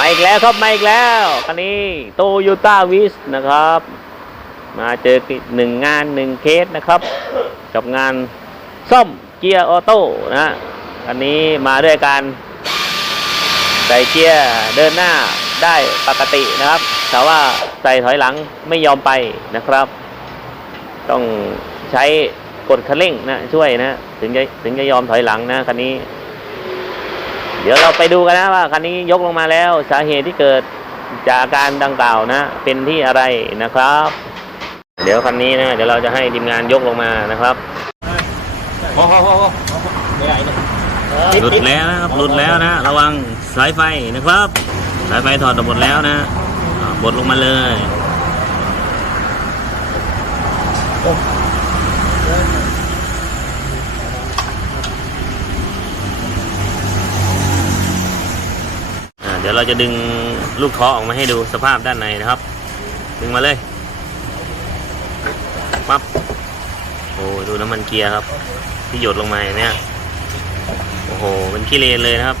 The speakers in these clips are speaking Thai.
มาอีกแล้วครับมาอีกแล้วคันนี้โตโยต้าวิสนะครับ มาเจอหนึ่งงานหนึ่งเคสนะครับ กับงานซ่อมเกียร์ออโต้นะคันนี้มาด้วยการใส่เกียร์เดินหน้าได้ปกตินะครับ แต่ว่าใส่ถอยหลังไม่ยอมไปนะครับ ต้องใช้กดคันเร่งนะช่วยนะ ถึงจะถึงจะยอมถอยหลังนะคันนี้ ดี๋ยวเราไปดูกันนะว่าคันนี้ยกลงมาแล้วสาเหตุที่เกิดจากอาการดังกล่าวนะ เป็นที่อะไรนะครับ เดี๋ยวคันนี้นะเดี๋ยวเราจะให้ทีมงานยกลงมานะครับโอ้โหโอ้โหไม่ไหวเลยหลุดแล้วนะครับหลุดแล้วนะ ระวังสายไฟนะครับ สายไฟถอดออกหมดแล้วนะอ่าบดลงมาเลย อ่าเดี๋ยวเราจะดึงลูกท้อออกมาให้ดูสภาพด้านในนะครับ ดึงมาเลยปั๊บโอ้ดูน้ำมันเกียร์ครับ ที่หยดลงมาเนี่ยโอ้โหเป็นขี้เลนเลยนะครับ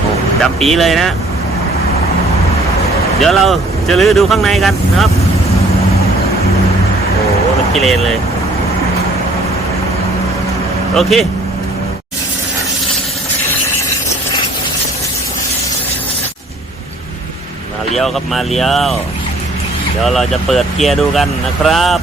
โอ้ดำปีเลยนะ เดี๋ยวเราจะลื้อดูข้างในกันนะครับ โอ้โหเป็นขี้เลนเลย โอเค มา เลี้ยวครับมาเลี้ยว เดี๋ยวเราจะเปิดเกียร์ดูกันนะครับ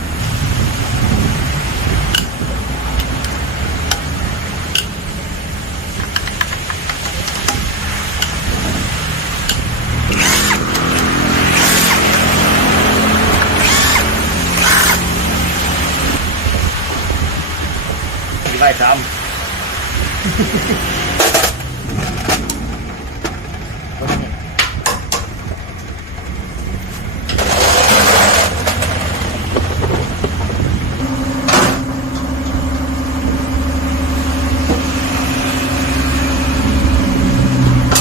ไล่ซ้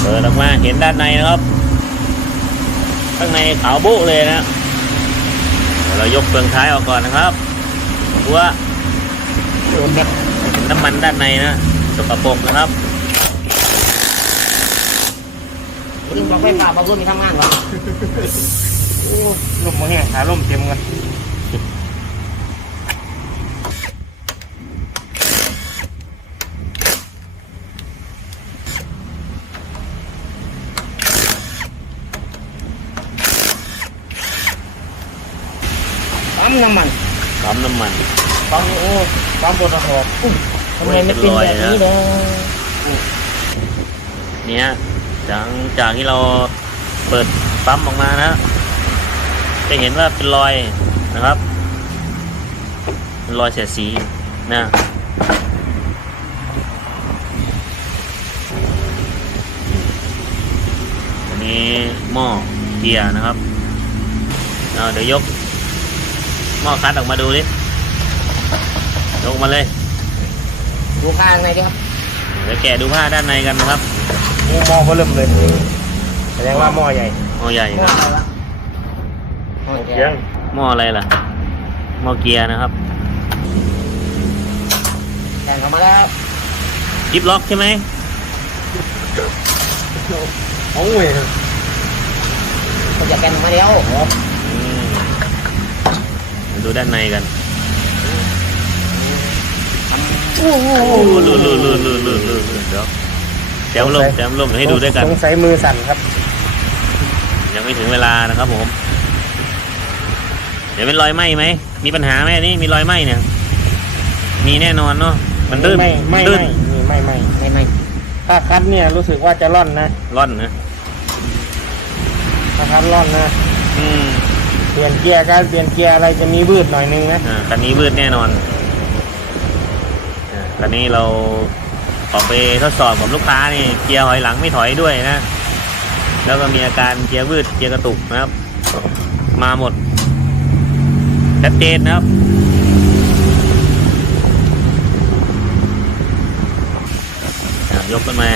เปิดออกมา เห็นด้านในนะครับ ข้างในขาวโบ๊ะเลยนะเรายกเปลืองท้ายออกก่อนนะครับเพราะว่าเห็นน้ำมันด้านในนะสกปรกนะครับยิงบอกไฟฟ้าบางรุ่นมีทำงานวะลมมาแห้งขาลมเต็มกัน น้ำมันปั๊มน้ำมันปั๊มโอ้ปั๊มบนตะขอบทำไมไม่เป็นแบบนี้เด้อเนี่ยจากจากที่เราเปิดปั๊มออกมานะ จะเห็นว่าเป็นรอยนะครับเป็นรอยเสียดสีนะอันนี้หม้อเกียร์นะครับเอาเดี๋ยวยก หม้อคัดออกมาดูดิยกมาเลย ดูข้างในดิครับเดี๋ยวแกะดูผ้าด้านในกันนะครับโอ้หม้อเบิ่มเลยแสดงว่าหม้อใหญ่หม้อใหญ่หม้อนะอะไรวะหม้อแกยังหม้ออะไรล่ะหม้อเกียร์นะครับแต่งออกมาแล้วกิฟล็อกใช่ไหมโอ้ยผมจะแกนออกมาแล้วอื มาดูด้านในกันโอ้โหโอ้ลุลุลุลุลุลุลุเดี๋ยวแต้มลมแต้มลมให้ดูด้วยกันสงสัยมือสั่นครับ ยังไม่ถึงเวลานะครับผม เดี๋ยวเป็นรอยไหม้ไหม มีปัญหาไหมนี่มีรอยไหม้เนี่ย มีแน่นอนเนาะ มันดื้นไม่ไม่ไม่นมีไม่ไม่ไม่ไม่ถ้าคัดเนี่ยรู้สึกว่าจะร่อนนะ ร่อนนะถ้าคัดร่อนนะ อืม เปลี่ยนเกียร์การเปลี่ยนเกียร์อะไรจะมีบืดหน่อยนึงนะอ่าคันนี้วืดแน่นอนอ่าคันนี้เราออกไปทดสอบกับลูกค้านี่เกียร์ถอยหลังไม่ถอยด้วยนะ แล้วก็มีอาการเกียร์วืดเกียร์กระตุกนะครับ มาหมดชัดเจนนะครับอะยกขึ้นมา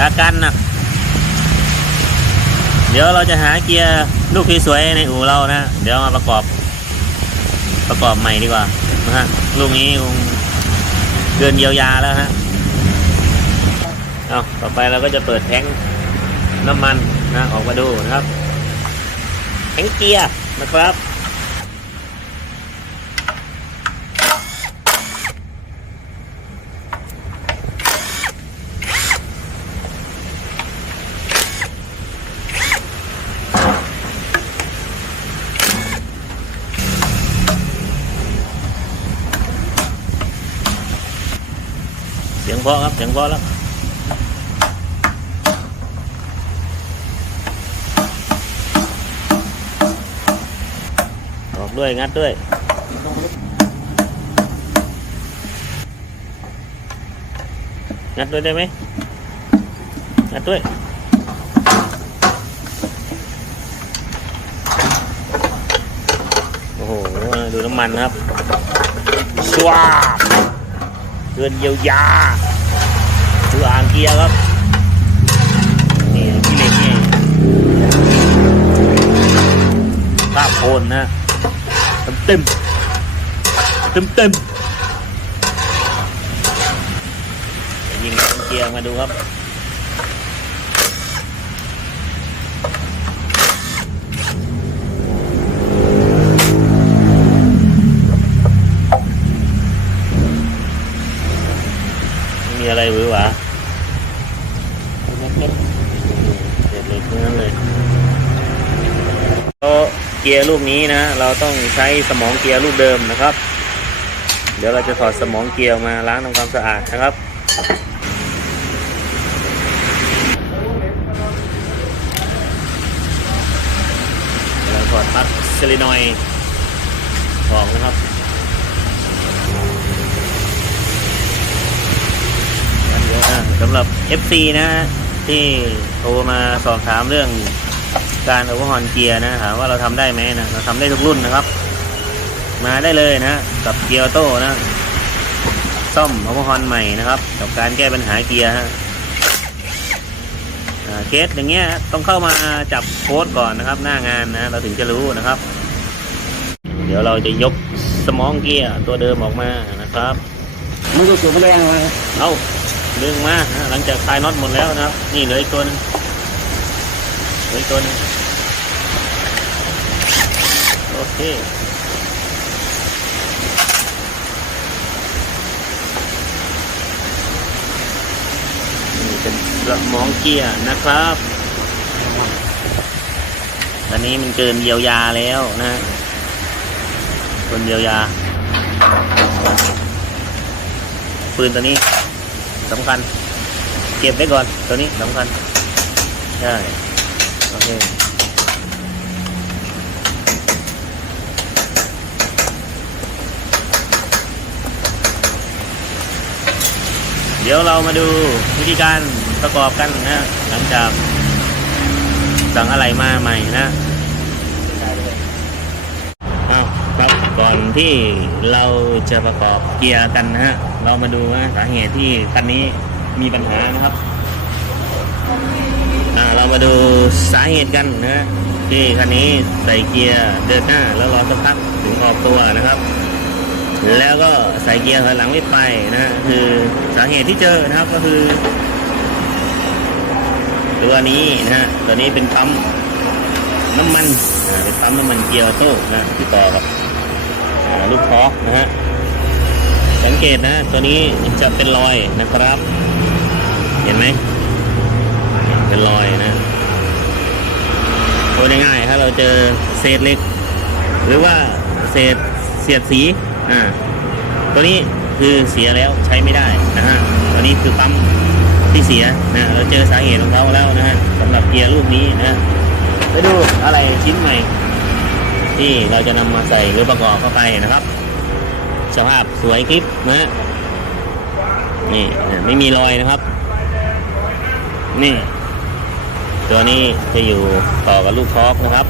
อาการหนักดี๋ยวเราจะหาเกียร์ลูกที่สวยในอู่เรานะ เดี๋ยวมาประกอบ ประกอบใหม่ดีกว่านะฮะลูกนี้คงเกินเยียวยาแล้วฮะเอาต่อไปเราก็จะเปิดแท้งน้ำมันนะออกมาดูนะครับแท้งเกียร์นะครับ พราะครับเสียงพราะแล้วออกด้วยงัดด้วยงัดด้วยได้ไหมงัดด้วยโอ้โหดูน้ำมันครับสวาเกินเยียวยา กียร์ครับ นี่ที่เล็กนี่ภาพโคนนะเต็มเต็มเต็มเต็มยิงเกียร์มาดูครับมีอะไรหวือวา เม็ดเม็ด เด็ดเลยทั้งนั้นเลยก็เกียร์ลูกนี้นะ เราต้องใช้สมองเกียร์ลูกเดิมนะครับ เดี๋ยวเราจะถอดสมองเกียร์มาล้างทำความสะอาดนะครับเราถอดปลั๊กเซลินอยด์ออกนะครับสำหรับ FC นะที่โทรมาสอบถามเรื่อง การโอเวอร์ฮอนเกียร์นะถามว่าเราทำได้ไหมนะเราทำได้ทุกรุ่นนะครับ มาได้เลยนะ กับเกียร์โต้นะ ซ่อมโอเวอร์ฮอนใหม่นะครับ กับการแก้ปัญหาเกียร์ฮะเคสอย่างเงี้ยต้องเข้ามาจับโค้ดก่อนนะครับ หน้างานนะเราถึงจะรู้นะครับ เดี๋ยวเราจะยกสมองเกียร์ตัวเดิมออกมานะครับมันก็สูบไม่ได้นะเอาดึงมาหลังจากคลายน็อตหมดแล้วนะครับ นี่เหลืออีกตัวนึงเหลืออีกตัวนึง โอเคนี่เป็นกระมองเกียร์นะครับ ตอนนี้มันเกินเยียวยาแล้วนะเกินเยียวยา ปืนตัวนี้สำคัญ เก็บไว้ก่อนตัวนี้สำคัญ ใช่ โอเค เดี๋ยวเรามาดูวิธีการประกอบกันนะหลังจากสั่งอะไรมาใหม่นะอ้าครับก่อนที่เราจะประกอบเกียร์กันนะฮะเรามาดูนะสาเหตุที่คันนี้มีปัญหานะครับอ่าเรามาดูสาเหตุกันนะที่คันนี้ใส่เกียร์เดินหน้าแล้วรอสักพักถึงขอบตัวนะครับ แล้วก็ใส่เกียร์ถอยหลังไม่ไปนะคือสาเหตุที่เจอนะครับก็คือตัวนี้นะฮะตัวนี้เป็นปั๊มน้ำมันเป็นปั๊มน้ำมันเกียร์โต้นะที่ต่อกับลูกคอกนะฮะสังเกตนะ ตัวนี้จะเป็นรอยนะครับ เห็นไหมเป็นรอยนะโดยง่ายๆถ้าเราเจอเศษเหล็ก หรือว่าเศษเสียดสี อ่าตัวนี้คือเสียแล้วใช้ไม่ได้นะฮะตัวนี้คือปั๊มที่เสียนะเราเจอสาเหตุของเขาแล้วนะฮะสำหรับเกียร์ลูกนี้นะไปดูอะไรชิ้นใหม่ ที่เราจะนำมาใส่หรือประกอบเข้าไปนะครับ สภาพสวยคลิปนะนี่ไม่มีรอยนะครับ นี่ ตัวนี้จะอยู่ต่อกับลูกคอกนะครับ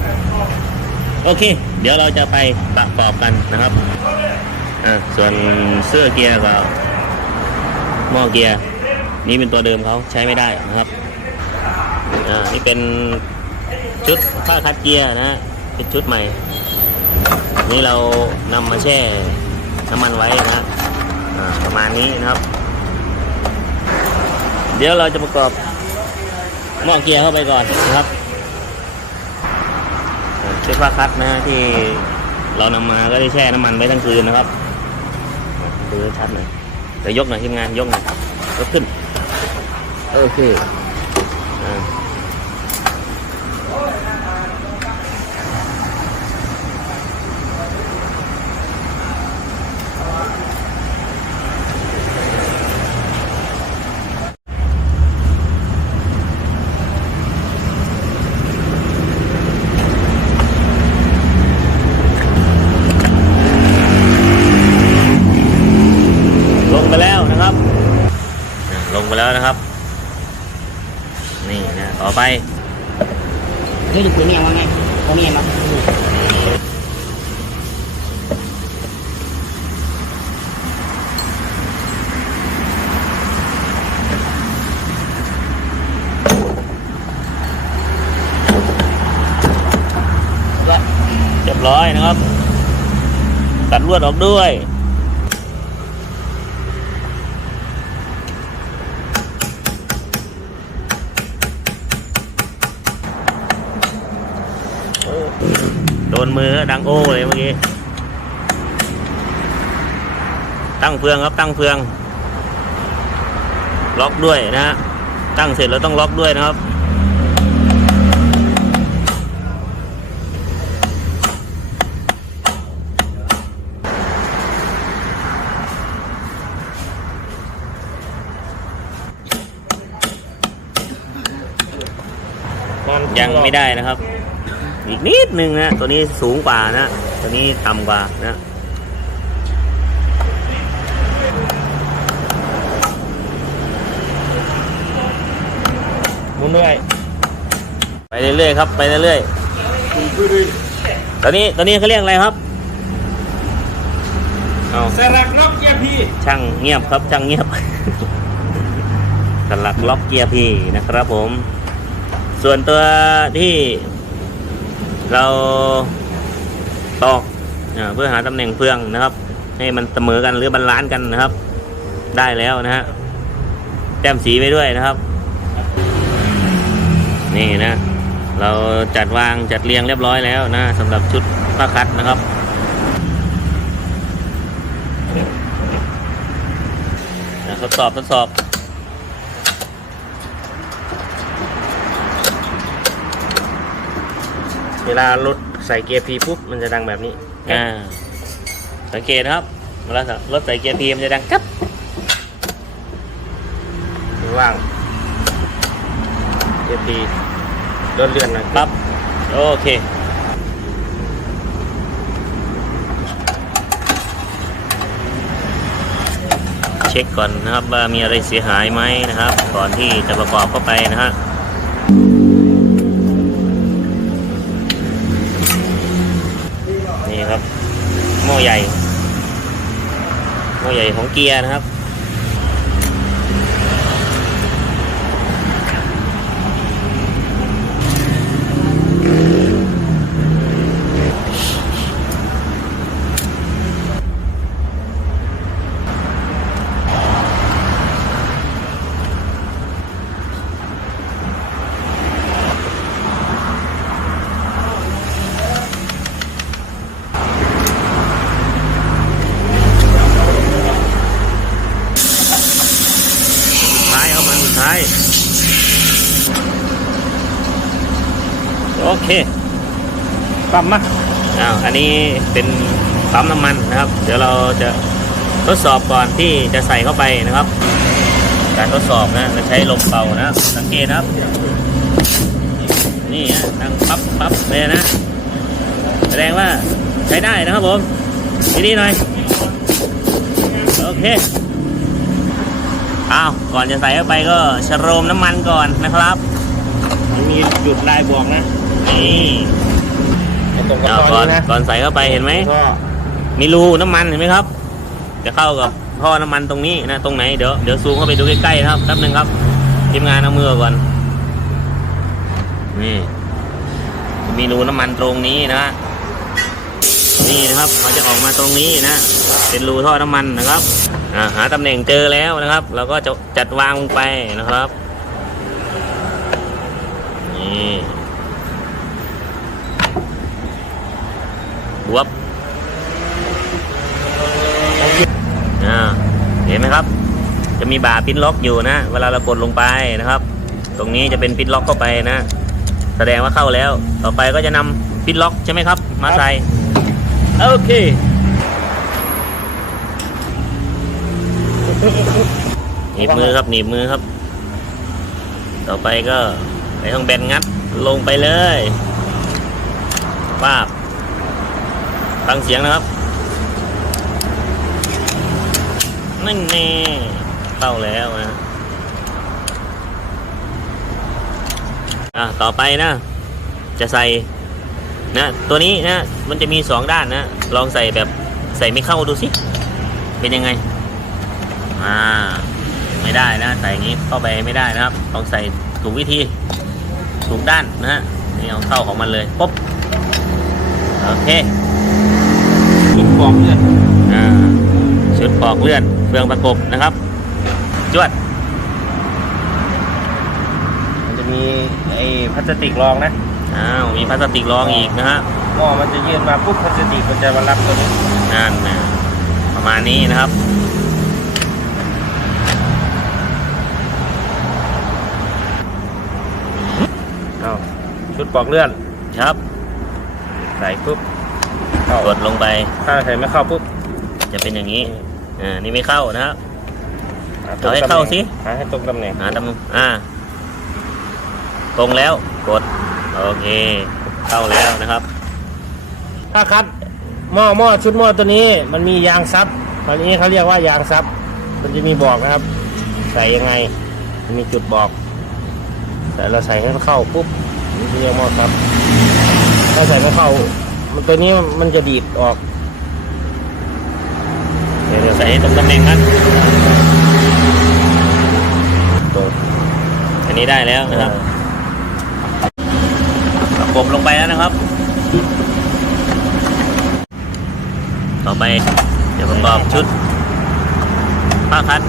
โอเค เดี๋ยวเราจะไปประกอบกันนะครับอ่าส่วนเสื้อเกียร์กับหม้อเกียร์นี่เป็นตัวเดิมเขาใช้ไม่ได้นะครับอ่านี่เป็นชุดผ้าคัดเกียร์นะเป็นชุดใหม่ นี่เรานำมาแช่น้ำมันไว้นะฮะอ่าประมาณนี้นะครับ เดี๋ยวเราจะประกอบหม้อเกียร์เข้าไปก่อนนะครับ ปลาคัดนะฮะที่เรานำมาก็ได้แช่น้ำมันไว้ทั้งคืนนะครับดูชัดหน่อยเดี๋ยวยกหน่อยทีมงานยกหน่อยยกขึ้น โอเคอ่า ลงไปแล้วนะครับอะลงไป แล้วนะครับ นี่นะต่อไปนี่ดูปืนเนี่ยว่าไงเขาเนี่ยมาเรียบร้อยนะครับ ตัดลวดออกด้วย โดนมือดังโอ้เลยเมื่อกี้ ตั้งเฟืองครับตั้งเฟือง ล็อกด้วยนะฮะตั้งเสร็จแล้วต้องล็อกด้วยนะครับ ยังไม่ได้นะครับ อีกนิดนึงนะตัวนี้สูงกว่านะ ตัวนี้ต่ำกว่านะ หมุน เรื่อยไปเรื่อยๆครับ ไปเรื่อยๆตอนนี้ตอนนี้เขาเรียกอะไรครับเอาเซรักน็อกเกียร์พีช่างเงียบครับช่างเงียบ สลักล็อกเกียร์พีนะครับผม ส่วนตัวที่ เราตอกอ่าเพื่อหาตำแหน่งเฟืองนะครับ ให้มันเสมอกันหรือบาลานซ์กันนะครับ ได้แล้วนะฮะแต้มสีไปด้วยนะครับ นี่นะ เราจัดวางจัดเรียงเรียบร้อยแล้วนะสำหรับชุดผ้าคัดนะครับอะทดสอบทดสอบเวลารถใส่เกียร์พีปุ๊บมันจะดังแบบนี้อ่าสังเกตนะครับเวลารถใส่เกียร์พีมันจะดังกับว่างเกียร์พี รถเลื่อนหน่อยปั๊บโอเคเช็คก่อนนะครับว่ามีอะไรเสียหายไหมนะครับ ก่อนที่จะประกอบเข้าไปนะฮะนี่ครับหม้อใหญ่หม้อใหญ่ของเกียร์นะครับ ท้ายเอามันสุดท้าย โอเค ปั๊มมาอ้าวอันนี้เป็นปั๊มน้ำมันนะครับ เดี๋ยวเราจะทดสอบก่อนที่จะใส่เข้าไปนะครับ การทดสอบนะเราใช้ลมเป่านะสังเกตนะครับ นี่ฮะดังปั๊บปั๊บเลยนะ แสดงว่าใช้ได้นะครับผมทีนี้หน่อยโอเคอ้าวก่อนจะใส่เข้าไปก็ชะโรมน้ำมันก่อนนะครับ มันมีจุดลายบวกนะนี่ ตรงกับเอาตก่ออนนนี้นะก่อนใส่เข้าไปเห็นไหมก็มีรูน้ำมันเห็นไหมครับ จะเข้ากับท่อน้ำมันตรงนี้นะตรงไหนเดี๋ยวเดี๋ยวซูมเข้าไปดูใกล้ๆนะครับแป๊บหนึงครับทีมงานเอามือก่อนนี่มีรูน้ำมันตรงนี้นะนี่นะครับเขาจะออกมาตรงนี้นะ เป็นรูท่อน้ำมันนะครับอ่าหาตำแหน่งเจอแล้วนะครับเราก็จะจัดวางลงไปนะครับนี่ วบอ่าเห็นไหมครับ จะมีบาร์ปิ้นล็อกอยู่นะ เวลาเรากดลงไปนะครับ ตรงนี้จะเป็นปิ้นล็อกเข้าไปนะ แสดงว่าเข้าแล้ว ต่อไปก็จะนำปิ้นล็อกใช่ไหมครับ มาใส่โอเคหนีบมือครับหนีบมือครับ ต่อไปก็ไปทางแบนงัดลงไปเลยป้าบ ฟังเสียงนะครับ นั่นแน่เข้าแล้วนะอะต่อไปนะ จะใส่นะ ตัวนี้นะ มันจะมีสองด้านนะ ลองใส่แบบใส่ไม่เข้าดูสิ เป็นยังไง อ่า ไม่ได้นะ ใส่อย่างนี้เข้าไปไม่ได้นะครับต้องใส่ถูกวิธี ถูกด้านนะฮะนี่เอาเข้าของมันเลยปุ๊บ โอเค ปอกเลือดอ่าชุดปอกเลื่อนเฟืองประกบนะครับจวด มันจะมีไอ้พลาสติกรองนะอ้าวมีพลาสติกรองอีกนะฮะหม้อมันจะยื่นมาปุ๊บพลาสติกมันจะมารับตัวนี้นั่นนะประมาณนี้นะครับ เอาชุดปอกเลือดครับ ใส่ปุ๊บ เข้ากดลงไป ถ้าใส่ไม่เข้าปุ๊บจะเป็นอย่างนี้อ่านี่ไม่เข้านะครับตรงเอาให้ตำแหน่งเข้าสิหาให้ตรงตำแหน่งหาตำอ่า ตรงแล้วกดโอเค เข้าแล้วนะครับ ถ้าคัดหม้อหม้อชุดหม้อตัวนี้ มันมียางซับตอนนี้เขาเรียกว่ายางซับ มันจะมีบอกนะครับ ใส่ยังไงมันมีจุดบอกแต่เราใส่ให้มันเข้าปุ๊บมันจะเรียกหม้อซับถ้าใส่ไม่เข้ามัน ตัวนี้มันจะดีดออก เดี๋ยวใส่ตรงตำแหน่งนั้นตัวอันนี้ได้แล้วนะครับประกบลงไปแล้วนะครับ ต่อไปเดี๋ยวประกอบชุดผ้าคัด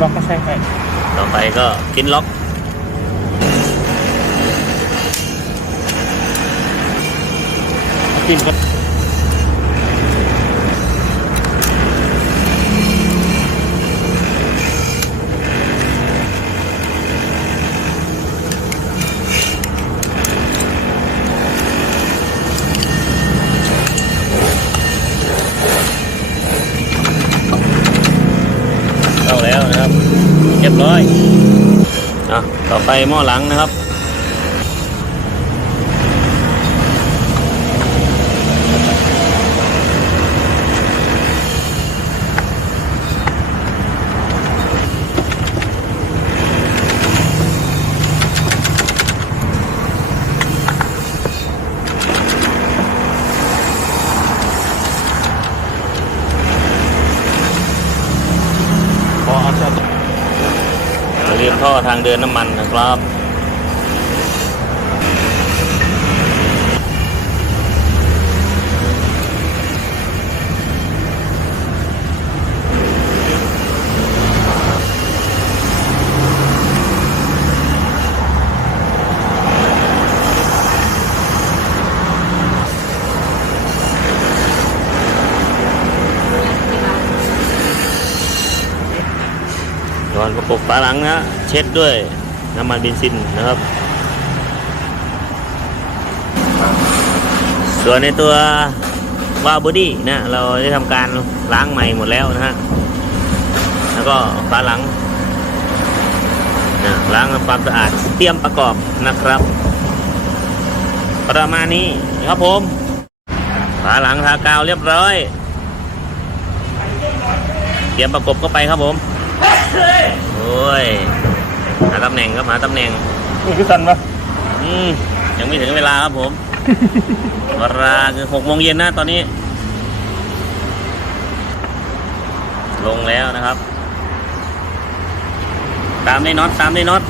บล็อกก็ใช่ให้ ต่อไป กินล็อกกินครับาแล้วนะครับ เรียบร้อยอะ ต่อไปหม้อหลังนะครับ พอเอาเสื้อ อย่าลืม ท่อทางเดินน้ำมันนะครับ ก่อนประกบฝาหลังนะเช็ดด้วยน้ำมันเบนซินนะครับ ส่วนในตัววาล์บอดี้นะเราได้ทำการล้างใหม่หมดแล้วนะฮะแล้วก็ฝาหลังนะล้างทำความสะอาดเตรียมประกอบนะครับ ประมาณนี้ครับผมฝาหลังทากาวเรียบร้อย เตรียมประกบเข้าไปครับผม โอ้ย หาตำแหน่งครับหาตำแหน่งนี่คือสันปะอืมยังไม่ถึงเวลาครับผมเวลาคือหกโมงเย็นนะตอนนี้ ลงแล้วนะครับ ตามได้น็อตตามได้น็อต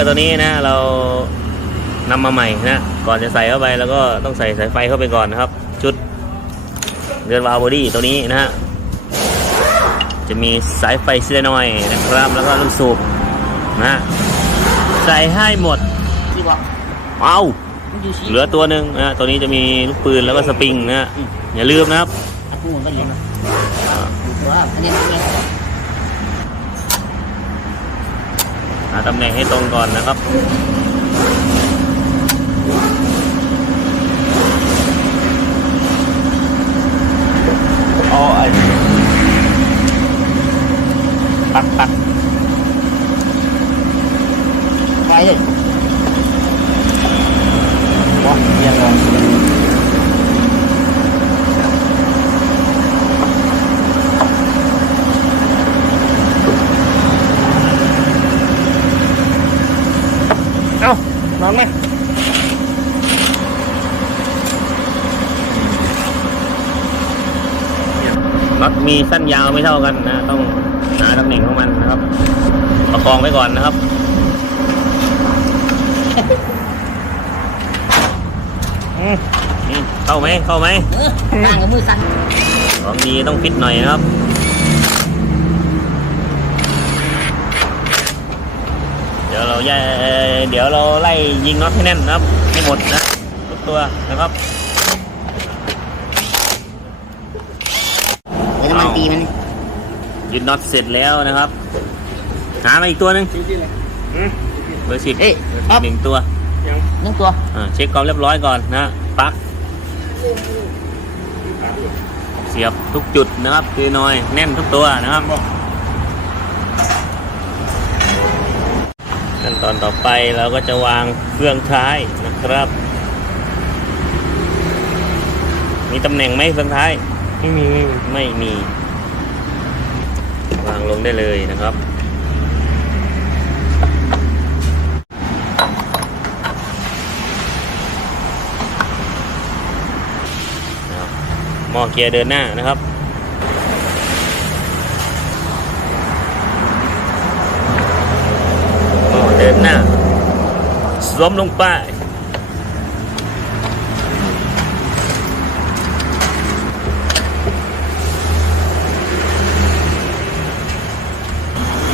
เสื้อตัวนี้นะเรานำมาใหม่นะ ก่อนจะใส่เข้าไปแล้วก็ต้องใส่สายไฟเข้าไปก่อนนะครับ ชุดเรือนวาล์วบอดี้ตัวนี้นะฮะจะมีสายไฟเซนอยนะครับ แล้วก็ลูกสูบนะใส่ให้หมดที่บอกเอามันอยู่ชี้เหลือตัวหนึ่งนะตัวนี้จะมีลูกปืนแล้วก็สปริงนะฮะอย่าลืมนะครับ อะกูก็เรียนมาดูตัวอันนี้มันเนี่ย หาตำแหน่งให้ตรงก่อนนะครับอ๋อไอ้ปักปักไปเลยวะเรียงลงเอ้านอนไหม น็อตมีสั้นยาวไม่เท่ากันนะ ต้องหาตำแหน่งของมันนะครับ ประคองไว้ก่อนนะครับอืมอืมเข้าไหมเข้าไหมเออนั่งกับมือสั่นของดีต้องฟิตหน่อยนะครับเดี๋ยวเราแย่เดี๋ยวเราไล่ยิงน็อตให้แน่นนะครับให้หมดนะทุกตัวนะครับ ดี๋ยวน้ำมันตีมันยึดน็อตเสร็จแล้วนะครับ หามาอีกตัวหนึ่งอืมเบอร์สิบเอ้ยครับหนึ่งตัวยังนึ่งตัวอ่าเช็คความเรียบร้อยก่อนนะปลั๊กเสียบทุกจุดนะครับ คือน้อยแน่นทุกตัวนะครับขั้นตอนต่อไปเราก็จะวางเครื่องท้ายนะครับ มีตำแหน่งไหมเครื่องท้าย ไม่มี ไม่มีไม่มีวาง ลงได้เลยนะครับ หม้อเกียร์เดินหน้านะครับหม้อเดินหน้าสวมลงไป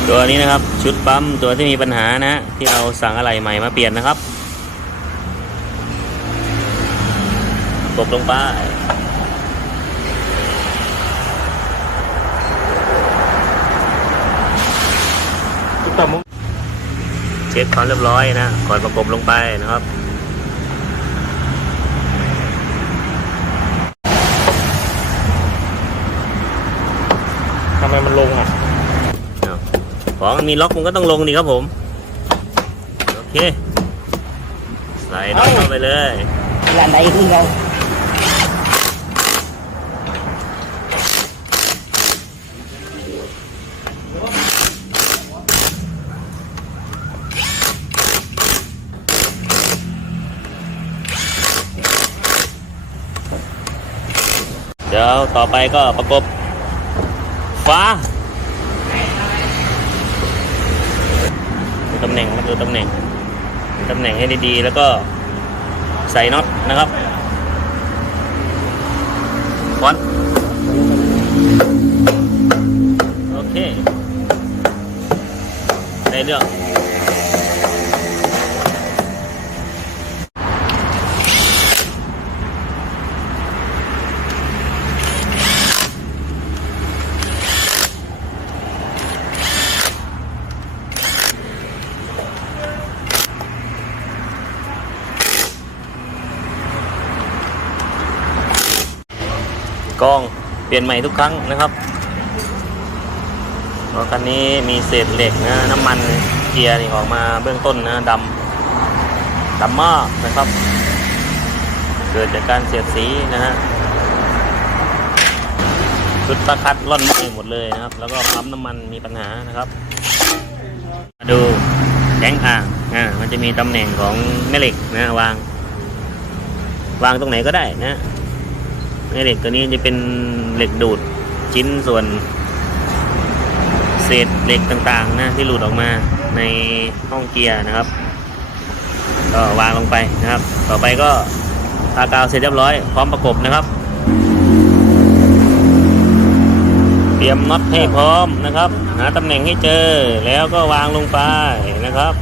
ตัวนี้นะครับชุดปั๊มตัวที่มีปัญหานะที่เราสั่งอะไรใหม่มาเปลี่ยนนะครับกดลงไปทุกตามุกเช็คความเรียบร้อยนะก่อนประกบลงไปนะครับทำไมมันลงอะ ของมันมีล็อกมันก็ต้องลงดีครับผม โอเค ใส่น็อตเข้าไปเลยลานใดขึ้นเราเดี๋ยวต่อไปก็ประกบฟ้า ตำแหน่งครับดูตำแหน่งตำแหน่งให้ดีๆ แล้วก็ใส่น็อตนะครับคอนโอเคได้เรื่อง กล้องเปลี่ยนใหม่ทุกครั้งนะครับรถคันนี้มีเศษเหล็กนะน้ำมันเกียร์นี่ออกมาเบื้องต้นนะดำดำมากนะครับ เกิดจากการเสียดสีนะฮะชุดประคัดร่อนไหม้หมดเลยนะครับ แล้วก็ปั๊มน้ำมันมีปัญหานะครับมาดูแก๊งอ่างอ่ามันจะมีตำแหน่งของแม่เหล็กนะวาง วางตรงไหนก็ได้นะ เหล็กตัวนี้จะเป็นเหล็กดูดชิ้นส่วน เศษเหล็กต่างๆนะที่หลุดออกมาในห้องเกียร์นะครับ ก็วางลงไปนะครับ ต่อไปก็ทากาวเสร็จเรียบร้อยพร้อมประกบนะครับ เตรียมน็อตให้พร้อมนะครับ หาตำแหน่งให้เจอแล้วก็วางลงไปนะครับ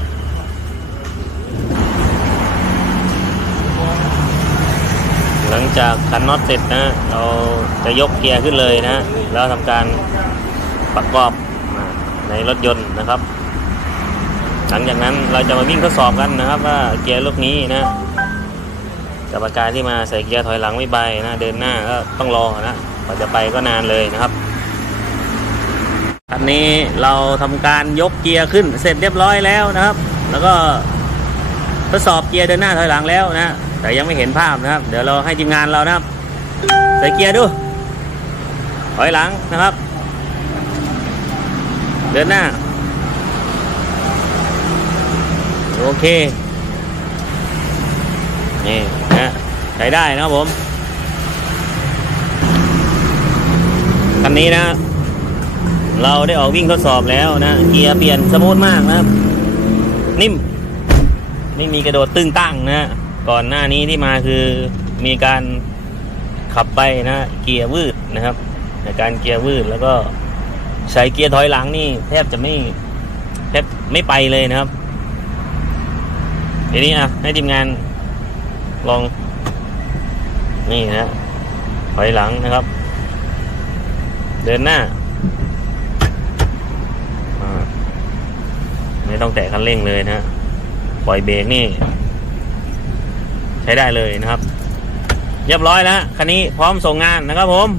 ลังจากขันน็อตเสร็จนะ เราจะยกเกียร์ขึ้นเลยนะ แล้วทำการประกอบในรถยนต์นะครับ หลังจากนั้นเราจะมาวิ่งทดสอบกันนะครับ ว่าเกียร์ลูกนี้นะกับอาการที่มาใส่เกียร์ถอยหลังไม่ไปนะ เดินหน้าก็ต้องรอนะกว่าจะไปก็นานเลยนะครับคันนี้เราทำการยกเกียร์ขึ้นเสร็จเรียบร้อยแล้วนะครับ แล้วก็ ดสอบเกียร์เดินหน้าถอยหลังแล้วนะ แต่ยังไม่เห็นภาพนะครับ เดี๋ยวเราให้ทีมงานเรานะครับ ใส่เกียร์ดู ถอยหลังนะครับ เดินหน้า โอเค นี่นะใช้ได้นะครับผมคันนี้นะ เราได้ออกวิ่งทดสอบแล้วนะ เกียร์เปลี่ยนสมูทมากนะครับ นิ่ม ไม่มีกระโดดตึ้งตั้งนะก่อนหน้านี้ที่มาคือมีการขับไปนะเกียร์วืดนะครับในการเกียร์วืดแล้วก็ใช้เกียร์ถอยหลังนี่แทบจะไม่แทบไม่ไปเลยนะครับทีนี้อะให้ทีมงานลอง นี่นะถอยหลังนะครับ เดินหน้าอ่าไม่ต้องแตะคันเร่งเลยนะ ปล่อยเบรกนี่ ใช้ได้เลยนะครับ เรียบร้อยแล้วคันนี้พร้อมส่งงานนะครับผม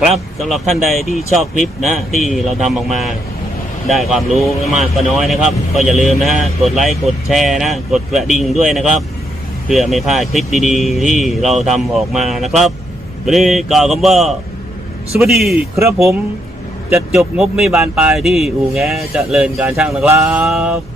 ครับสำหรับท่านใดที่ชอบคลิปนะ ที่เราทำออกมาได้ความรู้ไม่มากก็น้อยนะครับ ก็อย่าลืมนะกดไลค์กดแชร์นะ กดกระดิ่งด้วยนะครับ เพื่อไม่พลาดคลิปดีๆ ที่เราทำออกมานะครับวันนี้กล่าวคำว่า สวัสดีครับผม จะจบงบไม่บานปลายที่อู่แงเจะเลินการช่างนะครับ